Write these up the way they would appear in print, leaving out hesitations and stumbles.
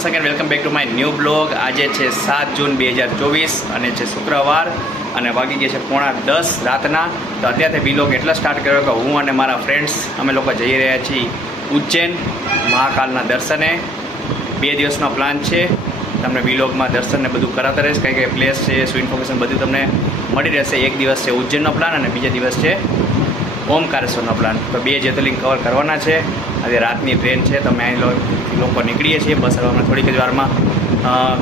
Once again welcome back to my new blog. આજે છે 7 જૂન 2024 અને છે શુક્રવાર અને વાગી ગયા છે 9:30 રાતના. તો અત્યારથી બ્લોગ એટલા સ્ટાર્ટ કર્યો કે હું અને મારા ફ્રેન્ડ્સ અમે લોકો જઈ રહ્યા છીએ ઉજ્જૈન મહાકાલના દર્શને. 2 દિવસનો પ્લાન છે. તમને બ્લોગમાં દર્શન ને બધું કરાવતા રહીશ, કઈ કઈ પ્લેસ છે, શું ઇન્ફોર્મેશન બધું તમને મળી રહેશે. એક દિવસ છે ઉજ્જૈનનો પ્લાન અને બીજા દિવસ છે ઓમકારેશ્વરનો પ્લાન. તો 2 જ્યોતિર્લિંગ કવર કરવાના છે. આજે રાતની ટ્રેન છે, તો અમે અહીં લોકો નીકળીએ છીએ. બસ હવે અમે થોડીક જ વારમાં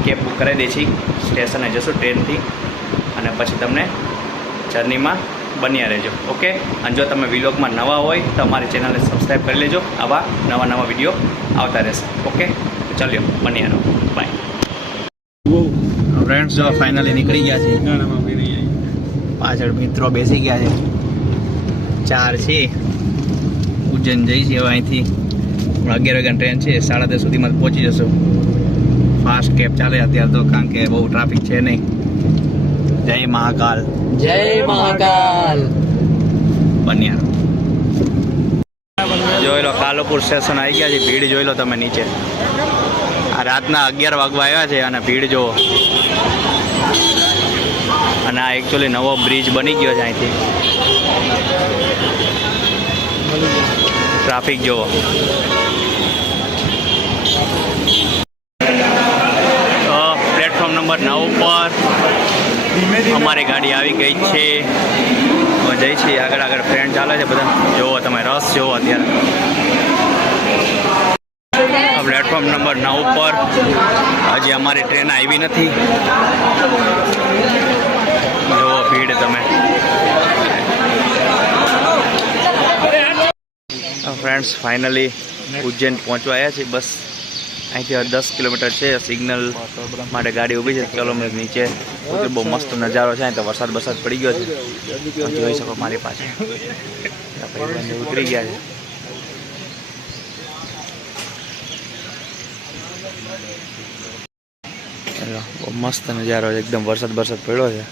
કેબ બુક કરાવી દઈએ છીએ. સ્ટેશને જશું ટ્રેનથી અને પછી તમને જર્નીમાં બન્યા રહેજો. ઓકે. અને જો તમે વ્લોગમાં નવા હોય તો અમારી ચેનલને સબસ્ક્રાઈબ કરી લેજો. આવા નવા વિડીયો આવતા રહેશે. ઓકે, ચાલ્યો બન્યા રહો. બાય. ફ્રેન્ડ્સ જો ફાઇનલી નીકળી ગયા છે. પાછળ મિત્રો બેસી ગયા છે. 4 છે. ઉજ્જૈન જઈ છે હવે અહીંથી. 11 વાગ્યાની ટ્રેન છે. 10:30 સુધીમાં પહોંચી જશું. ફાસ્ટ કેબ ચાલે અત્યારે તો, કારણ કે બહુ ટ્રાફિક છે નહીં. જય મહાકાલ. જય મહાકાલ. બન્યા જોઈ લો, કાલુપુર સ્ટેશન આવી ગયા છે. ભીડ જોઈ લો તમે નીચે. આ રાતના 11 વાગવા આવ્યા છે અને ભીડ જુઓ. અને આ એકચ્યુઅલી નવો બ્રિજ બની ગયો છે અહીંથી. ટ્રાફિક જુઓ. તો પ્લેટફોર્મ નંબર 9 પર અમારી ગાડી આવી ગઈ છે. જઈ છીએ આગળ ટ્રેન ચાલે છે. બધા જુઓ તમે, રસ જુઓ અત્યારે. પ્લેટફોર્મ નંબર 9 પર હજી અમારી ટ્રેન આવી નથી. જુઓ ભીડ તમે. ફ્રેન્ડ્સ ફાઇનલી ઉજ્જૈન પહોંચવા આવ્યા છે. બસ અહીંથી 10 કિલોમીટર છે. સિગ્નલ માટે ગાડી ઊભી છે. ચલો અમે નીચે. બહુ મસ્ત નજારો છે. અહીં તો વરસાદ પડી ગયો છે. જોઈ શકો મારી પાસે ઉતરી ગયા છે. બહુ મસ્ત નજારો છે. એકદમ વરસાદ પડ્યો છે.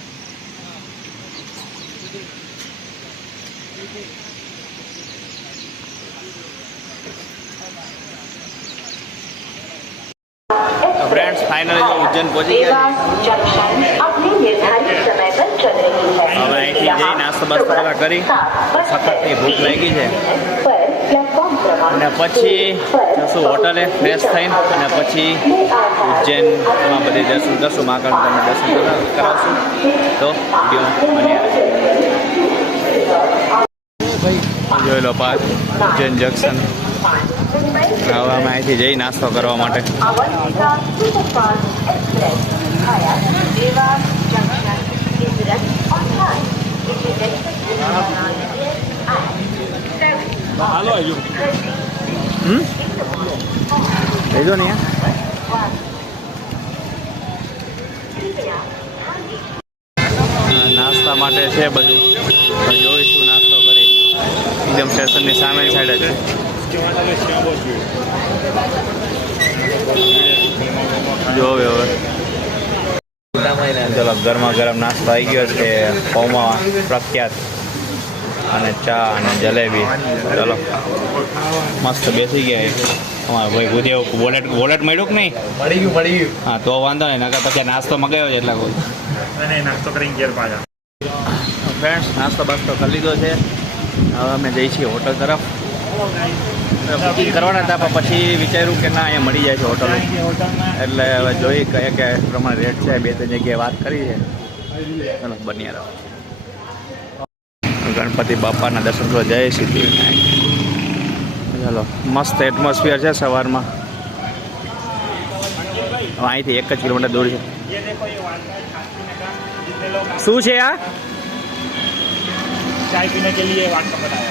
फ्रेंड्स फाइनली जो उज्जैन पहुंची गया હવે અહીંથી જઈ નાસ્તો બાસ્તો કરી સખતની ભૂખ લાગી છે અને પછી જશું હોટલે ફ્રેશ થઈને અને પછી ઉજ્જૈનમાં બધી દર્શન કરશું. મહાકાળ તમને દર્શન કરાવશું. તો જોઈ લો પાસ ઉજ્જૈન જંકશન. હવે અમે અહીંથી જઈ નાસ્તો કરવા માટે. લેજો ને નાસ્તા માટે છે બધું. જોઈશું નાસ્તો કરી. એકદમ સ્ટેશનની સામે સાઈડ છે. જો ચલો ગરમા ગરમ નાસ્તો આવી ગયો છે. પૌવા પ્રખ્યાત અને ચા અને જલેબી. ચલો મસ્ત બેસી ગયા. અમારા ભાઈ ભૂદેવ વોલેટ મળ્યું કે નહીં? મળી ગયું. હા તો વાંધો નહીં. નકર પછી નાસ્તો મગાવ્યો છે એટલે નાસ્તો કરીને ઘેર પાછા. ફ્રેન્ડ્સ નાસ્તો બાસ્તો કરી લીધો છે. હવે અમે જઈએ છીએ હોટલ તરફ. બુકિંગ કરવાના હતા પણ પછી વિચાર્યું કે ના અહીંયા મળી જાય છે હોટલ. એટલે હવે જોઈ કયા પ્રમાણે રેટ છે. 2-3 જગ્યાએ વાત કરી છે. ચલો બન્યા રહો. ગણપતિ બાપાના દર્શન કરવા જય સિદ્ધિવિનાયક. ચાલો મસ્ત એટમોસ્ફિયર છે સવારમાં. અહીંથી 1 જ કિલોમીટર દૂર છે. શું છે આ? ચાય પીને કે લીએ વાટ का बताया.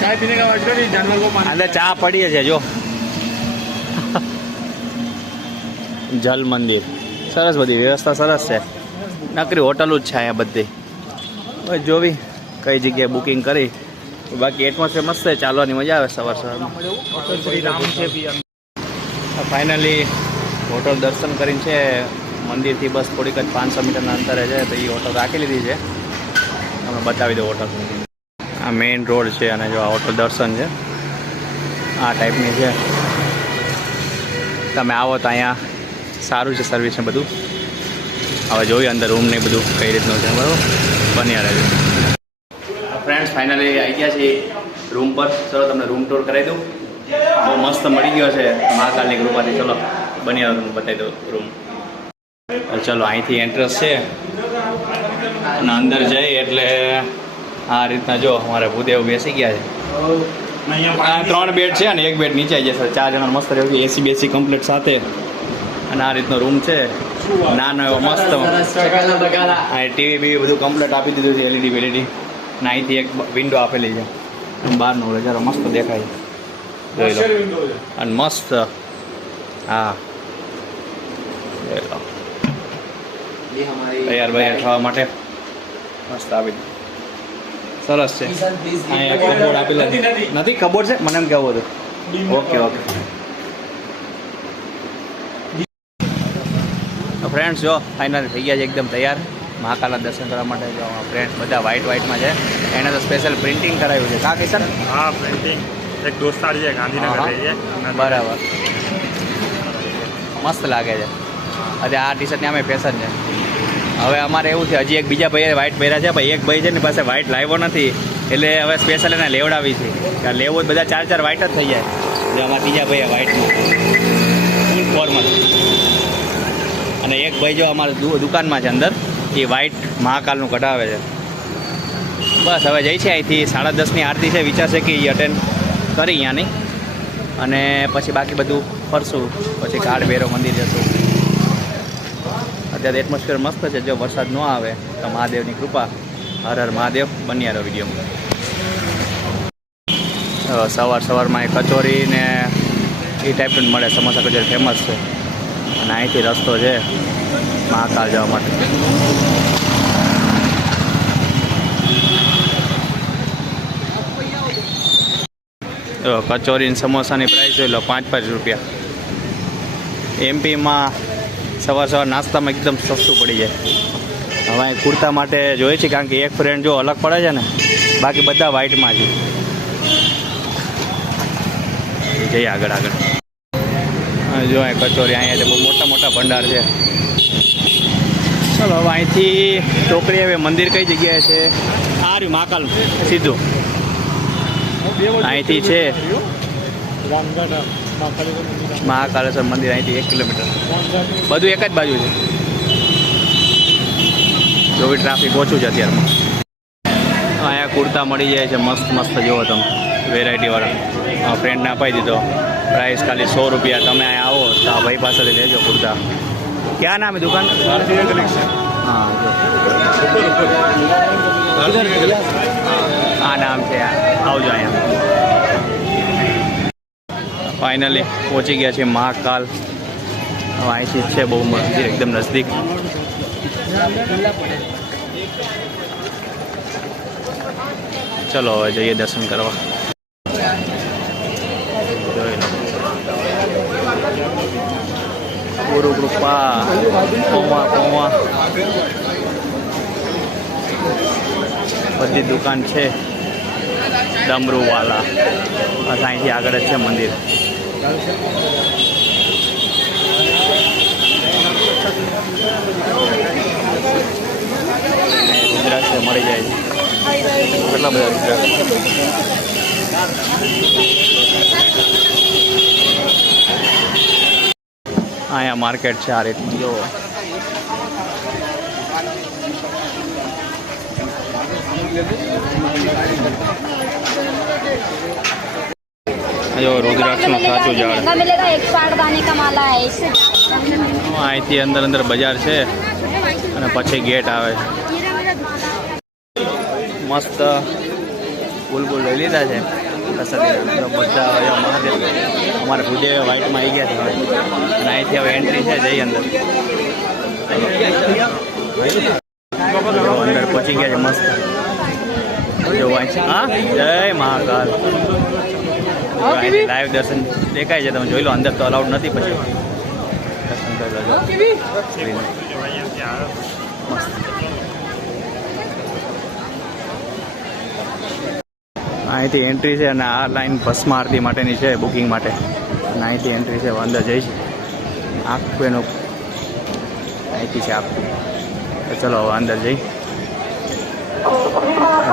चाय पीने का वाट करी जानवर को पानी. अंदर चા પડી છે જો. જલ મંદિર સરસ, બધી વ્યવસ્થા સરસ છે. નકરી હોટલો જ છે અહીંયા બધી. હવે જોવી કઈ જગ્યાએ બુકિંગ કરી. બાકી એટમોસ્ફિયર મસ્ત છે. ચાલવાની મજા આવે સવારમાં. ફાઇનલી હોટલ દર્શન કરીને છે. મંદિરથી બસ થોડીક જ 500 મીટરના અંતરે છે. તો એ હોટલ રાખી લીધી છે. અમે બતાવી દો હોટલ. આ મેઇન રોડ છે અને જો આ હોટલ દર્શન છે આ ટાઈપની છે. તમે આવો તો અહીંયા સારું છે સર્વિસ ને બધું. હવે જોઈએ અંદર રૂમ ને બધું કઈ રીતનું છે, બરાબર બન્યા રહેજો. ફ્રેન્ડ્સ ફાઇનલી આવી ગયા છીએ રૂમ પર. ચલો તમને રૂમ ટૂર કરાવી દઉં. બહુ મસ્ત મળી ગયો છે મહાકાલની કૃપાથી. ચલો બન્યા રૂમ બતાવી દઉં રૂમ. ચલો અહીંથી એન્ટ્રન્સ છે અને અંદર જઈ એટલે આ રીતના જો અમારે ભૂદેવ બેસી ગયા છે. આ 3 બેડ છે અને 1 બેડ નીચે આવી જશે. 4 જણા મસ્ત રહેવું છે, એસી બેસી કમ્પ્લીટ સાથે. અને આ રીતનો રૂમ છે નાનો એવો મસ્ત. અહીં ટીવી બીવી બધું કમ્પ્લીટ આપી દીધું છે, એલઈડી વેલઈડી. અને અહીંથી એક વિન્ડો આપેલી છે બહારનો જરા મસ્ત દેખાય જોઈ લો. અને મસ્ત હા જોઈ લો તૈયાર બૈયાર થવા માટે મસ્ત આપી દીધું. સરસ છે. અહીંયા કબોર્ડ આપેલા નથી, કબોર્ડ છે મને એમ કહેવું હતું. ઓકે ઓકે ફ્રેન્ડ્સ જો ફાઇનલ થઈ ગયા છે એકદમ તૈયાર મહાકાલના દર્શન કરવા માટે. જો ફ્રેન્ડ્સ બધા વ્હાઇટમાં છે. એને તો સ્પેશિયલ પ્રિન્ટિંગ કરાવ્યું છે. કા કિશન? હા પ્રિન્ટિંગ એક દોસ્તાર છે ગાંધીનગર છે. બરાબર મસ્ત લાગે છે. આજે આ ટી શર્ટની અમે ફેશન છે. હવે અમારે એવું છે હજી એક બીજા ભાઈએ વ્હાઇટ પહેર્યા છે, ભાઈ એક ભાઈ છે ને પાસે વ્હાઇટ લાવ્યો નથી એટલે હવે સ્પેશિયલ એને લેવડાવી છે. લેવો જ બધા 4 વ્હાઇટ જ થઈ જાય. એટલે અમારા બીજા ભાઈએ વ્હાઇટમાં ફૂલ ફોર્મલ. અને એક ભાઈ જો અમારા દુકાનમાં છે અંદર, એ વ્હાઇટ મહાકાલનું કઢાવે છે. બસ હવે જઈ છે અહીંથી 10:30ની આરતી છે. વિચારશે કે એ અટેન્ડ કરી અહીંયાની અને પછી બાકી બધું ફરશું. પછી કાળ ભૈરવ મંદિર જશું. અત્યારે એટમોસ્ફિયર મસ્ત છે. જો વરસાદ ન આવે તો મહાદેવની કૃપા. હર હર મહાદેવ. બન્યા રહો વિડીયોમાં. સવારમાં એ કચોરી ને એ ટાઈપનું મળે. સમોસા કચોરી ફેમસ છે. અને અહીંથી રસ્તો છે મહાકાલ જવા માટે. કચોરી અને સમોસાની પ્રાઇસ જોઈ લો 5-5 રૂપિયા. એમપીમાં સવાર નાસ્તામાં એકદમ સસ્તું પડી જાય. હવે અહીં કુર્તા માટે જોઈએ છે કારણ કે એક ફ્રેન્ડ જો અલગ પડે છે ને, બાકી બધા વ્હાઇટમાં છે. જઈએ આગળ જો અહીં કચોરી અહીંયા બહુ મોટા ભંડાર છે. ચલો હવે અહીંથી ચોકડી હવે મંદિર કઈ જગ્યાએ છે? આ રહ્યું મહાકાલ સીધું અહીંથી છે મહાકાલેશ્વર મંદિર. અહીંથી 1 કિલોમીટર. બધું એક જ બાજુ છે. જો બી ટ્રાફિક ઓછું છે અત્યારમાં. અહીંયા કુર્તા મળી જાય છે મસ્ત જુઓ તમે વેરાયટીવાળા. ફ્રેન્ડને અપાઈ દીધો. પ્રાઇસ ખાલી 100 રૂપિયા. તમે અહીંયા આવો તો આ ભાઈ પાસેથી લેજો કુર્તા. ક્યાં નામ है दुकान? हाँ આ નામ છે. આવજો અહીંયા. ફાઇનલી પહોંચી ગયા છે મહાકાલ. હવે અહીંથી છે બહુ મંદિર એકદમ નજદીક. ચલો હવે જઈએ દર્શન કરવા. જોઈ લો ગુરુ કૃપા. પૌવા બધી દુકાન છે ડમરૂવાલા. બસ અહીંથી આગળ જ છે મંદિર. રુદ્રાક્ષ મળી જાય છે. કેટલા બધા રુદ્રાક્ષ. અહીંયા માર્કેટ છે આ રીતનું જો. જો રુદ્રાક્ષનું સાચું ઝાડ. અહીંથી અંદર બજાર છે અને પછી ગેટ આવે. મસ્ત બુલબુલ લઈ લીધા છે. બધા મહાદેવ અમારે ભૂદેવ વ્હાઇટમાં આવી ગયા છે. અને અહીંથી હવે એન્ટ્રી છે. જઈ અંદર પહોંચી ગયા છે મસ્ત. જો હા જય મહાકાલ. લાઈવ દર્શન દેખાય છે. તમે જોઈ લો. અંદર તો અલાઉડ નથી. પછી દર્શન કરી લો. મસ્ત. અહીંથી એન્ટ્રી છે અને આ લાઈન ભસ્મ આરતી માટેની છે બુકિંગ માટે. અને અહીંથી એન્ટ્રી છે. અંદર જઈશ આખું એનું અહીંથી છે આખું. તો ચલો હવે અંદર જઈ.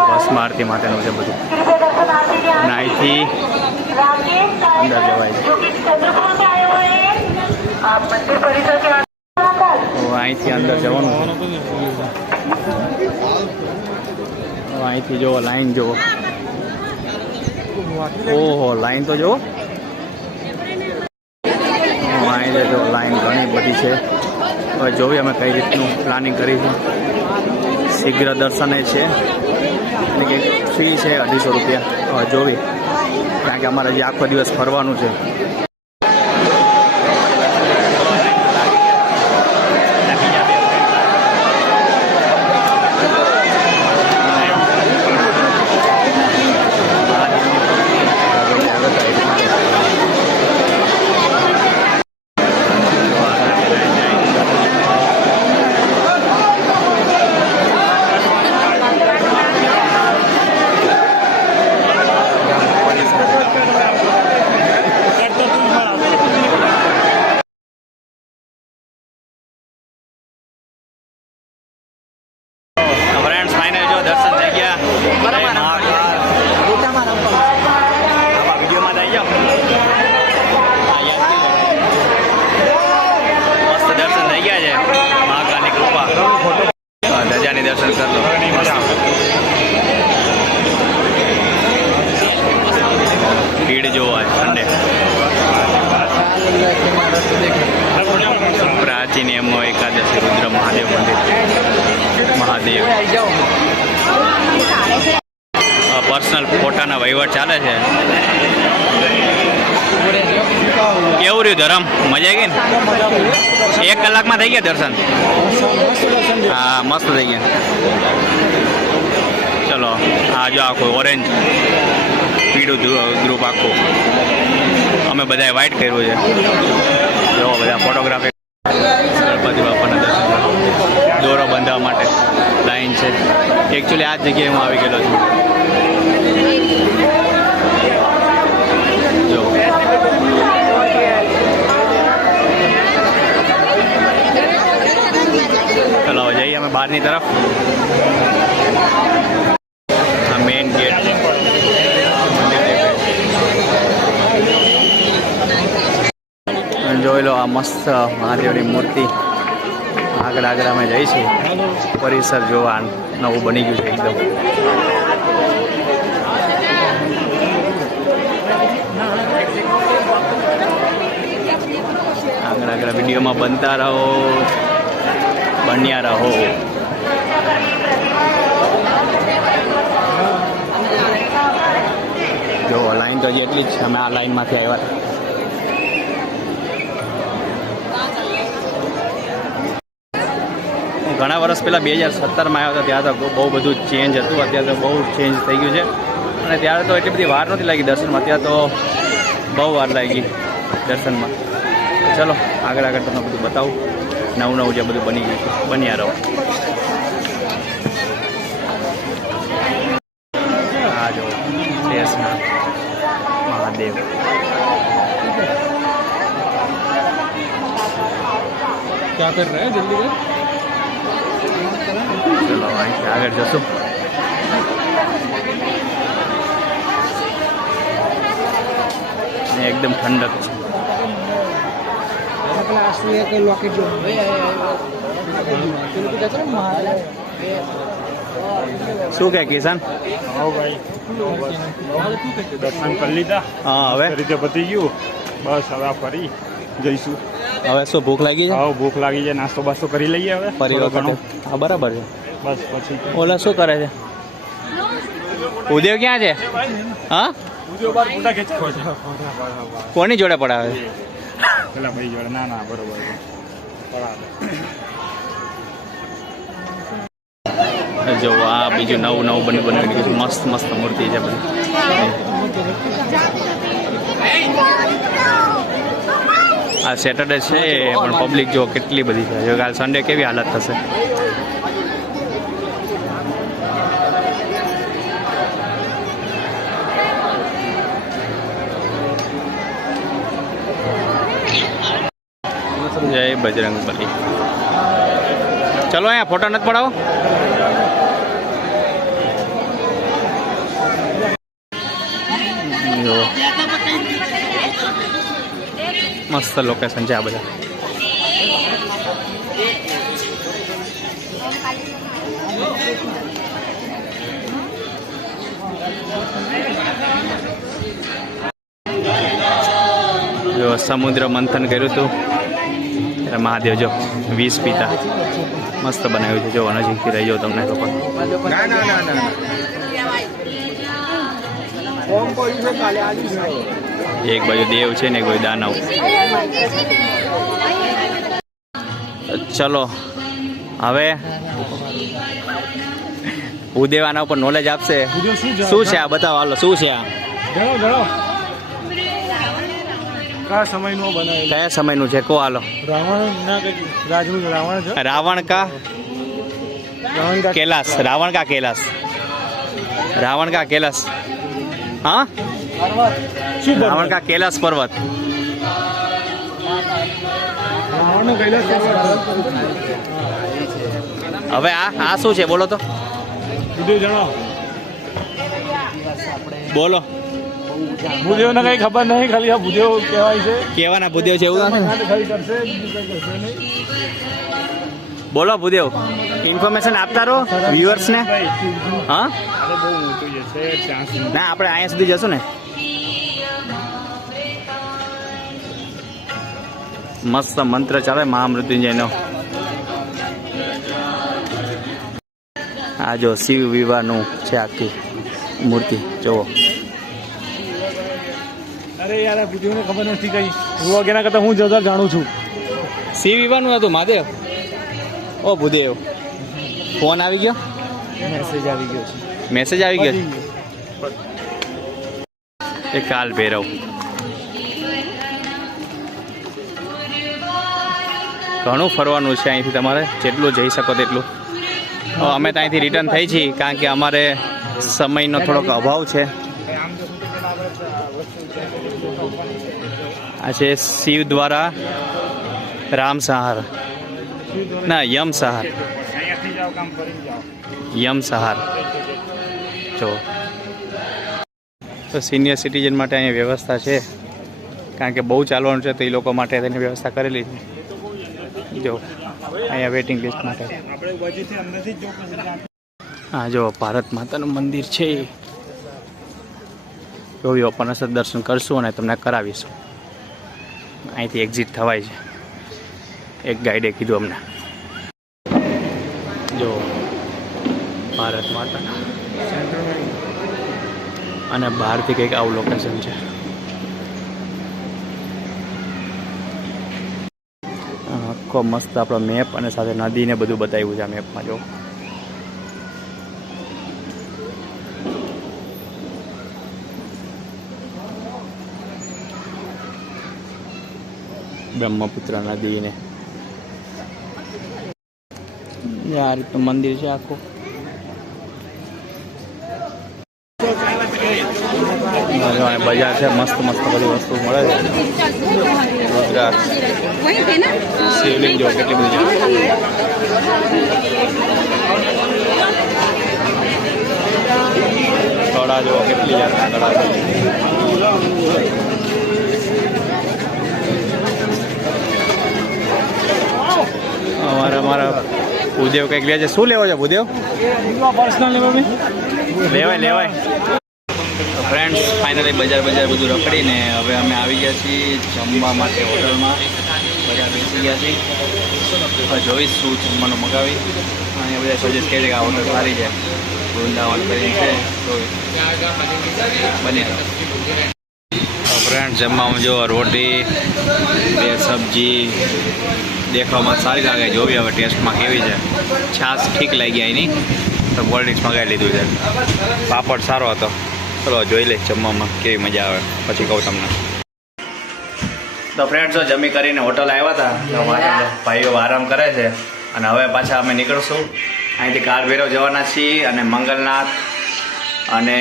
ભસ્મ આરતી માટેનું છે બધું અને અહીંથી અંદર જવાય છે. તો અહીંથી અંદર જવાનું છે. અહીંથી જુઓ લાઈન જુઓ. ઓહો લાઈન તો જુઓ. અહીં જો લાઈન ઘણી બધી છે. હવે જોઈએ અમે કઈ રીતનું પ્લાનિંગ કરીશું. શીઘ્ર દર્શને છે એટલે કે ફ્રી છે 250 રૂપિયા. હવે જોવી કારણ કે અમારે હજી આખો દિવસ ફરવાનું છે. ફ્રેન્ડ્સ ફાઇનલ જો દર્શન થઈ ગયા. વિડીયોમાં થઈ જાઓ. મસ્ત દર્શન થઈ ગયા છે. મહાકાળની કૃપા. ધજાની દર્શન કરી લો. ભીડ જોવો આજ સન્ડે. પ્રાચીન એમો એકાદશી રુદ્ર મહાદેવ મંદિર. મહાદેવ પર્સનલ ફોટાના વહીવટ ચાલે છે. કેવું રહ્યું ધરમ? મજા આવી ગઈ ને? 1 કલાકમાં થઈ ગયા દર્શન? હા મસ્ત થઈ ગયા. ચલો આ જો આખું ઓરેન્જ પીળું ગ્રુપ આખું. અમે બધાએ વ્હાઇટ કર્યું છે. જો બધા ફોટોગ્રાફી. ગણપતિ બાપાના દર્શન દોરો બાંધવા માટે લાઈન છે. એકચ્યુઅલી આ જ જગ્યાએ હું આવી ગયેલો છું. જો ચલો જઈએ અમે બહારની તરફ. આ મેઇન ગેટ જોઈ લો. આ મસ્ત મહાદેવની મૂર્તિ. આગળ અમે જઈશું પરિસર જોવા. નવું બની ગયું છે એકદમ. આગળ વિડીયોમાં બનતા રહો, બન્યા રહો. જો લાઈન તો હજી એટલી જ છે. અમે આ લાઈનમાંથી આવ્યા હતા. ઘણા વર્ષ પહેલાં 2017માં આવ્યા હતા. ત્યાં તો બહુ બધું ચેન્જ હતું. અત્યારે તો બહુ ચેન્જ થઈ ગયું છે. અને ત્યારે તો એટલી બધી વાર નહોતી લાગી દર્શનમાં. અત્યારે તો બહુ વાર લાગી દર્શનમાં. ચલો આગળ તમને બધું બતાવું. નવું જે બધું બની ગયું છે. બન્યા રહો. આ જો શેષનાથ મહાદેવ. क्या कर रहे हैं जल्दी कर. ચલો અહીંથી આગળ જશું. એકદમ ઠંડક છે. लॉकेट जो શું કહે કિશન? આવો ભાઈ દર્શન કરી લીધા. હા હવે રીતે પતી ગયું. બસ હવે આ ફરી જઈશું. હવે શું ભૂખ લાગી છે? હા ભૂખ લાગી છે. નાસ્તો બાસ્તો કરી લઈએ હવે. પરિવાર ઘણો. હા બરાબર છે. બસ પછી ઓલા શું કરે છે? ઉદય ક્યાં છે? હા કોની જોડે પડાવે છે? પેલા ભાઈ જોડે. ના બરોબર છે. જો આ બીજું નવું બનાવી ગયું. મસ્ત મૂર્તિ છે બધી. આ સેટરડે છે પણ પબ્લિક જો કેટલી બધી છે. જો કાલ સન્ડે કેવી હાલત થશે. જય બજરંગબલી. ચલો અહીંયા ફોટો નથી પડાવો. જો મસ્ત લોકેશન છે આ બધા. જો સમુદ્ર મંથન કર્યું હતું ત્યારે મહાદેવ જો 20 પીતા મસ્ત બનાવ્યું છે. જો નજીકથી રહી જાઓ તમને લોકો. એક બાજુ દેવ છે ને એક બાજુ દાનવ. ચલો હવે ભૂદેવ આના ઉપર નોલેજ આપશે. શું છે આ બતાવો, હાલો શું છે આ? કયા સમયનું બનાવેલું? કયા સમયનું છે કો હાલો? રાવણ કા कैलाश. रावण का कैलाश. रावण का कैलाश. हाँ रावण का कैलाश पर्वत. હવે આ શું છે બોલો તો? બોલો. ભૂદેવ ને કઈ ખબર નહીં, ખાલી આ ભૂદેવ કહેવાય છે. કેવાના ભૂદેવ છે એવું નથી. બોલો ભૂદેવ, ઇન્ફોર્મેશન આપતા રહો વ્યુઅર્સ ને. હા ના આપણે અહીંયા સુધી જશું ને. મસ્ત મંત્ર ચાલે મહામૃત્યુંજયનો. આ જો શિવ વિવાહનું છે આખી મૂર્તિ જોવો. અરે યાર આ ભૂદેવને ખબર નથી કઈ. હું વગેરે કરતા હું જતા જાણું છું. શિવ વિવાહનું હતું મહાદેવ. ઓ ભૂદેવ ફોન આવી ગયો? મેસેજ આવી ગયો છે. મેસેજ આવી ગયો એ કાલ ભૈરવ. ઘણું ફરવાનું છે અહીંથી તમારે, જેટલું જઈ શકો તેટલું. અમે તો અહીંથી રિટર્ન થઈ છીએ કારણ કે અમારે સમયનો થોડોક અભાવ છે. આ છે શિવ દ્વારા રામ સહાર ના યમ સહાર. યમ સહાર જો. તો સિનિયર સિટીઝન માટે અહીંયા વ્યવસ્થા છે કારણ કે બહુ ચાલવાનું છે તો એ લોકો માટે તેની વ્યવસ્થા કરેલી છે. જો અહીંયા વેઇટિંગ લિસ્ટ માટે. હા જો ભારત માતાનું મંદિર છે. જોયું આપણને દર્શન કરશું અને તમને કરાવીશું. અહીંથી એક્ઝિટ થવાય છે. એક ગાઈડે કીધું અમને. જો ભારત માતાના અને બહારથી કંઈક આવું લોકેશન છે. આખો મસ્ત આપણો મેપ અને સાથે નદીને બધું બતાવ્યું છે આ મેપમાં. જો બ્રહ્મપુત્ર નદીને આ રીતનું મંદિર છે આખું. બજાર છે, મસ્ત મસ્ત બધી વસ્તુ મળે છે. રુદ્રાક્ષ, શિવલિંગ જો કેટલી બધી કળા જો કેટલી જાતના કળા છે. અમારા ભૂદેવ કંઈક લે છે. શું લેવો છે ભૂદેવ? લેવાય. ફ્રેન્ડ્સ ફાઇનલી બજાર બધું રખડીને હવે અમે આવી ગયા છીએ જમવા માટે હોટલમાં. બજાર બેસી ગયા છીએ. હવે જોઈશ શું જમવાનું મગાવી. અહીંયા બધા સજેસ્ટ કરે કે આ હોટલ સારી છે, વૃંદાવન કરીને છે. બની ફ્રેન્ડ જમવામાં જો રોટી, 2 સબ્જી દેખાવામાં સારી લાગે. જોવી હવે ટેસ્ટમાં કેવી છે. છાશ ઠીક લાગી એની તો કોલ્ડ ડ્રિંક્સ મંગાવી લીધું છે. પાપડ સારો હતો. ચલો જોઈ લે જમવામાં કેવી મજા આવે પછી કહું તમને. તો ફ્રેન્ડ્સ જમી કરીને હોટલ આવ્યા હતા તો મારા ભાઈઓ આરામ કરે છે અને હવે પાછા અમે નીકળશું. અહીંથી કાળ ભૈરવ જવાના છીએ અને મંગલનાથ, અને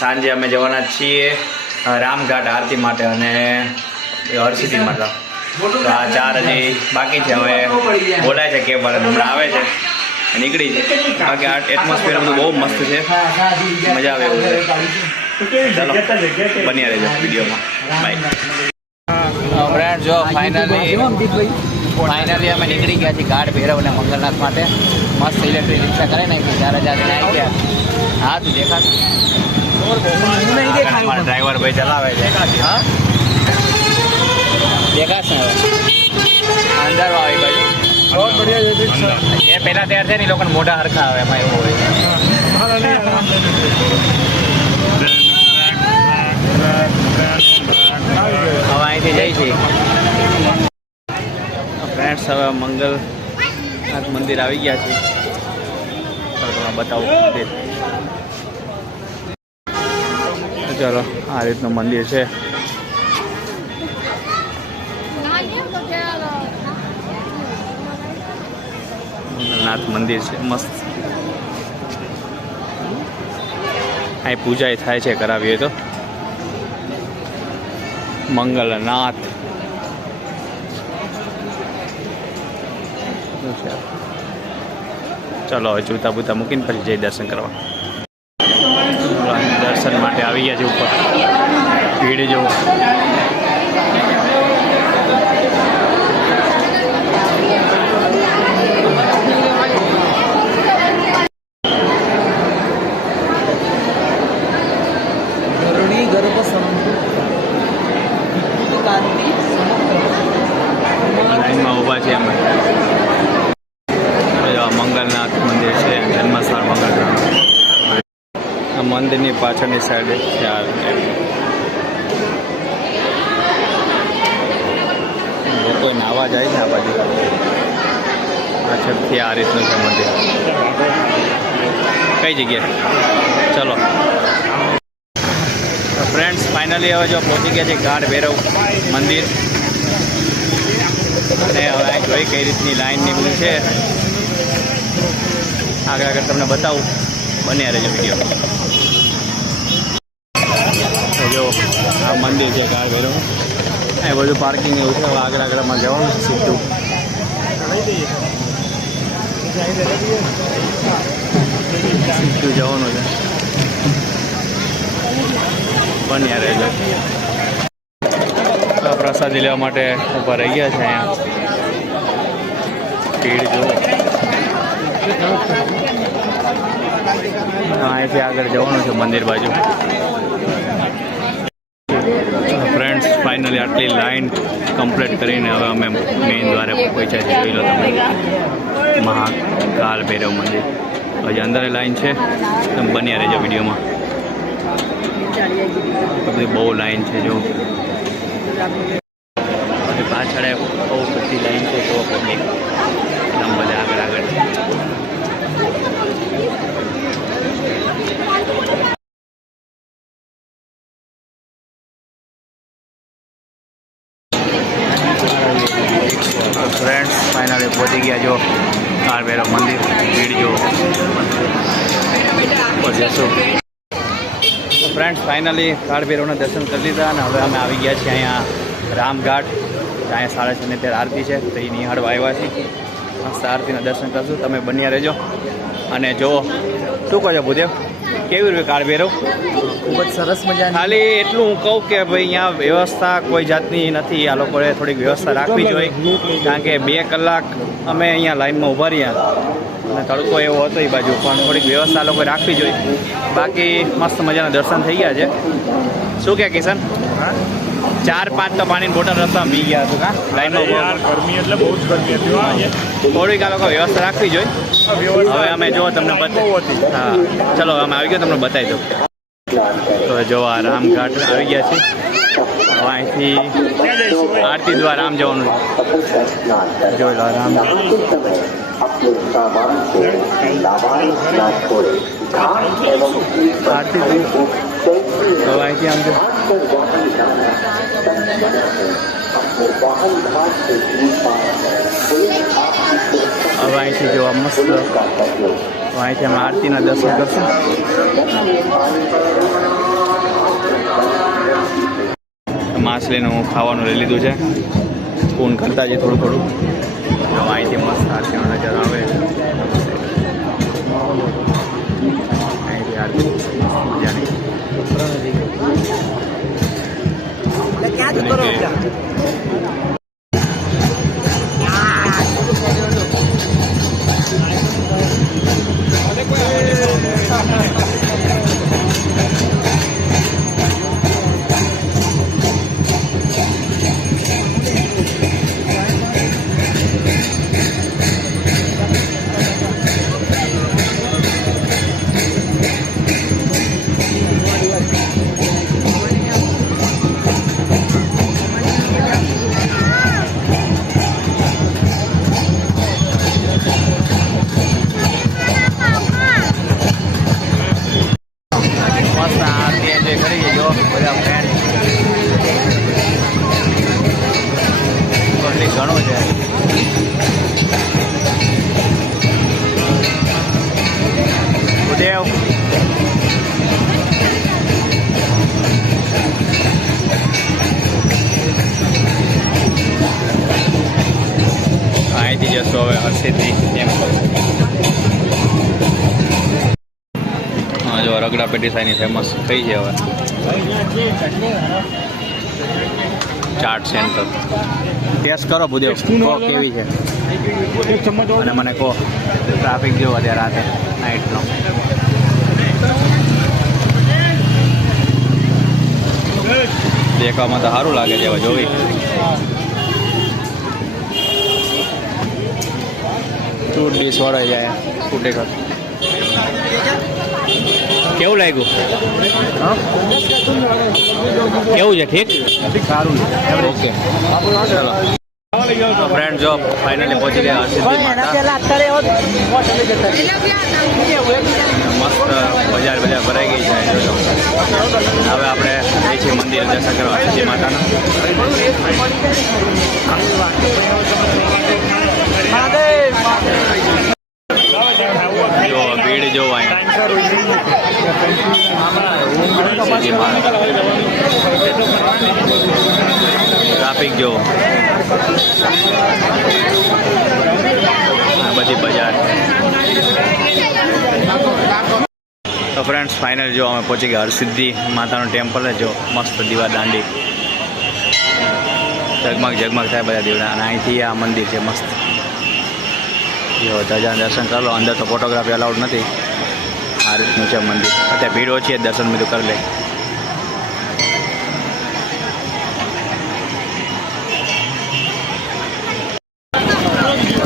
સાંજે અમે જવાના છીએ રામઘાટ આરતી માટે અને હરસિદ્ધિ માતા. તો આ 4 હજી બાકી છે. હવે બોલાય છે કેબ વાળા હમણાં આવે છે, નીકળી છે. બાકી આ એટમોસ્ફિયર બધું બહુ મસ્ત છે, મજા આવે એવું છે. ચાલો બન્યા રહેજો વિડીયોમાં. બાય. ફ્રેન્ડ જો ફાઇનલી અમે નીકળી ગયા છીએ ગાઢ ભૈરવ અને મંગલનાથ માટે. મસ્ત ઇલેક્ટ્રિક રિક્ષા કરે ને 4,000 આવી ગયા. હા તું દેખાશ અમારા ડ્રાઈવર ભાઈ ચલાવે છે. હા દેખાશ ને અંદર આવી બાજુ એ પહેલા તૈયાર થાય ને એ લોકોને મોઢા હરખા આવે એમાં એવું હોય. હવે અહીંથી જઈ છીએ ફ્રેન્ડ્સ. હવે મંગલનાથ મંદિર આવી ગયા છે, તમને બતાવું. ચાલો આ રીતનું મંદિર છે. મંગલનાથ મંદિર છે મસ્ત. અહીં પૂજા થાય છે, કરાવીએ તો. મંગલનાથ ચલો હવે જૂતા બૂતા મૂકીને પછી જઈ દર્શન કરવા. દર્શન માટે આવી ગયા છે ઉપર. ભીડ જો લાઈનમાં ઊભા છે અમે. મંગલનાથ મંદિર છે, જન્મસ્થળ મંગલનાથ. આ મંદિરની પાછળની સાઈડે લોકો નાવા જાય છે. આ બાજુ પાછળથી આ રીતનું છે મંદિર. કઈ જગ્યાએ ચલો ફ્રેન્ડ્સ ફાઇનલી હવે જો પહોંચી ગયા છે ગાઢ ભૈરવ મંદિર. અને હવે અહીં જોઈ કઈ રીતની લાઈનની બધું છે. આગળ તમને બતાવું, બન્યા રહેજો વિડીયો. જો આ મંદિર છે ગાઢ ભૈરવ. એ બધું પાર્કિંગ એવું છે. હવે આગળમાં જવાનું છે સીધું. સીધું જવાનું છે. બન્યા રહેજો. પ્રસાદી લેવા માટે ઊભા રહી ગયા છે. અહીંયા ભીડ જુઓ. અહીંથી આગળ જવાનું છે મંદિર બાજુ. ફ્રેન્ડ્સ ફાઇનલી આટલી લાઈન કમ્પ્લીટ કરીને હવે અમે મેઇન દ્વારે પહોંચ્યા છીએ. જોઈ લો તમે મહાકાલ ભૈરવ મંદિર. હજી અંદર લાઈન છે, તમે બન્યા રહેજો વિડીયોમાં. બધી બહુ લાઈન છે જો. પાછળ બહુ બધી લાઈન છે જો પબ્લિક એકદમ બધા આગળ આગળ. ફ્રેન્ડ્સ ફાઇનલી પહોંચી ગયા જો કાળ ભૈરવ મંદિર. ભીડ જો જશું. ફ્રેન્ડ્સ ફાઇનલી કાળ ભૈરવના દર્શન કરી લીધા અને હવે અમે આવી ગયા છીએ અહીંયા રામઘાટ. અહીંયા 6:30 આરતી છે, તો એ નિહાળવા આવ્યા છીએ. મસ્ત આરતીના દર્શન કરશું. તમે બન્યા રહેજો. અને જો શું કહો છો ભૂદેવ, કેવી રીતે કાળ ભૈરવ? ખૂબ જ સરસ મજા. ખાલી એટલું હું કહું કે ભાઈ અહીંયા વ્યવસ્થા કોઈ જાતની નથી. આ લોકોએ થોડીક વ્યવસ્થા રાખવી જોઈએ, કારણ કે 2 કલાક અમે અહીંયા લાઈનમાં ઊભા રહ્યા અને તડકો એવો હતો એ બાજુ. પણ થોડીક વ્યવસ્થા લોકોએ રાખવી જોઈએ. બાકી મસ્ત મજાના દર્શન થઈ ગયા છે. શું કે કિશન? 4-5 તો પાણીની બોટલ રસ્તામાં પી ગયા હતું. લાઈનમાં ગરમી એટલે બહુ જ ગરમી હતી. થોડીક આ લોકો વ્યવસ્થા રાખવી જોઈએ. હવે અમે જો તમને હા ચલો અમે આવી ગયા, તમને બતાવી દઉં. તો જો આ રામઘાટ આવી ગયા છે. હવે અહીંથી આરતી દ્વારા રામ જવાનું છે. જોઈ લો રામ આરતી. હવે અહીંથી આમ જો હવે અહીંથી જોવા મસ્ત. અહીંથી અમે આરતીના દર્શન કરશું. માછલીનું ખાવાનું લઈ લીધું છે. ફોન કરતા જઈએ થોડું થોડું. જો અહીંથી મસ્ત આરતીનો નજર આવે. અહીંથી આરતી મજાની. મસ્ત આરતી એન્જોય કરી જો બધા ફ્રેન્ડ. પબ્લિક ઘણું છે. ગુદેવ અહીંથી જશો હવે હર્ષિદની ટેમ્પલ. હા જો રગડા પેટી સાઈની ફેમસ થઈ છે હવે. ચાટ સેન્ટર ટેસ્ટ કરો ભૂદેવ, કહો કેવી છે એક ચમચ અને મને કહો. ટ્રાફિક જેવો અત્યારે રાતે નાઇટનો. દેખાવામાં તો સારું લાગે છે હવે જોવી. ફ્રૂટ ડીશ વાળા જાય ફૂટે કર. કેવું લાગ્યું? કેવું છે? ઠીક સારું ઓકે ચલો ફ્રેન્ડ જો ફાઇનલી પહોંચી ગયા હર્ષિદજી માતા. મસ્ત બજાર ભરાઈ ગઈ છે જોજો. હવે આપણે જઈએ છીએ મંદિર દર્શન કરવા હર્ષિદજી માતાના. જો ભીડ જોવો અહીંયા. ટ્રાફિક જો આ બધી બજાર. તો ફ્રેન્ડ્સ ફાઇનલ જો અમે પહોંચી ગયા હરસિદ્ધિ માતાનું ટેમ્પલ જો મસ્ત દીવા દાંડી ઝગમગ થાય બધા દીવડા. અને અહીંથી આ મંદિર છે મસ્ત. જો ધજાના દર્શન કરી લો. અંદર તો ફોટોગ્રાફી અલાઉડ નથી. આ રીતનું છે મંદિર. અત્યારે ભીડ ઓછી છે, દર્શન બધું કરી લે.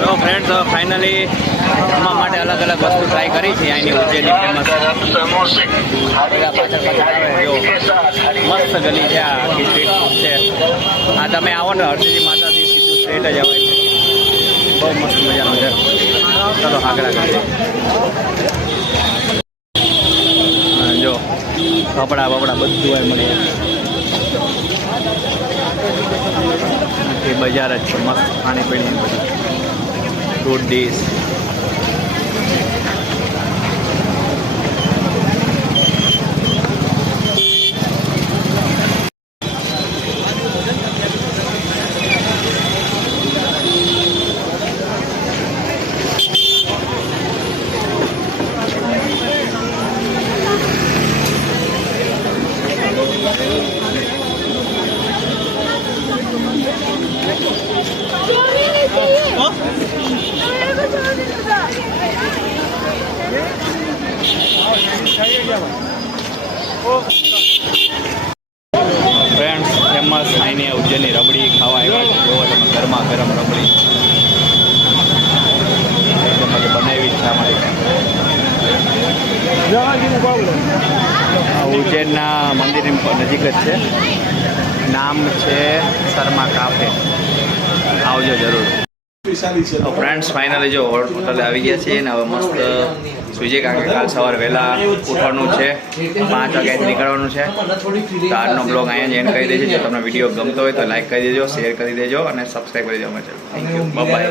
તો ફ્રેન્ડ્સ ફાઇનલી અમારા માટે અલગ અલગ વસ્તુ ટ્રાય કરી છે. અહીંની ઉજ્જૈનની ફેમસ મસ્ત ગલી છે. આ સ્ટ્રીટ ફૂડ છે. આ તમે આવો ને હરસિદ્ધિ માતાથી સીધું સ્ટ્રેટ જ આવે છે. બહુ મસ્ત મજાનું છે. ચલો આગળ જો કપડા બપડા બધું હોય મળે. એ બજાર જ છે મસ્ત. ખાણી પીણી બધું ફ્રૂટ ડીશ. ફ્રેન્ડ્સ ફેમસ અહીંની ઉજ્જૈનની રબડી ખાવા આવ્યા છે. જોવો તમે ગરમા ગરમ રબડી બનાવી છે અમારી. ઉજ્જૈનના મંદિરની નજીક જ છે. નામ છે શર્મા કાફે. આવજો જરૂર. ફ્રેન્ડ્સ ફાઇનલી જો હોટલે આવી ગયા છીએ ને હવે મસ્ત સુઈ કારણ કે કાલ સવારે વહેલા ઉઠવાનું છે. 5 વાગ્યાથી નીકળવાનું છે. તો આજનો બ્લોગ અહીંયા જ એન્ડ કરી દેજો. જો તમને વિડીયો ગમતો હોય તો લાઈક કરી દેજો, શેર કરી દેજો અને સબસ્ક્રાઈબ કરી દેજો. Thank you, by.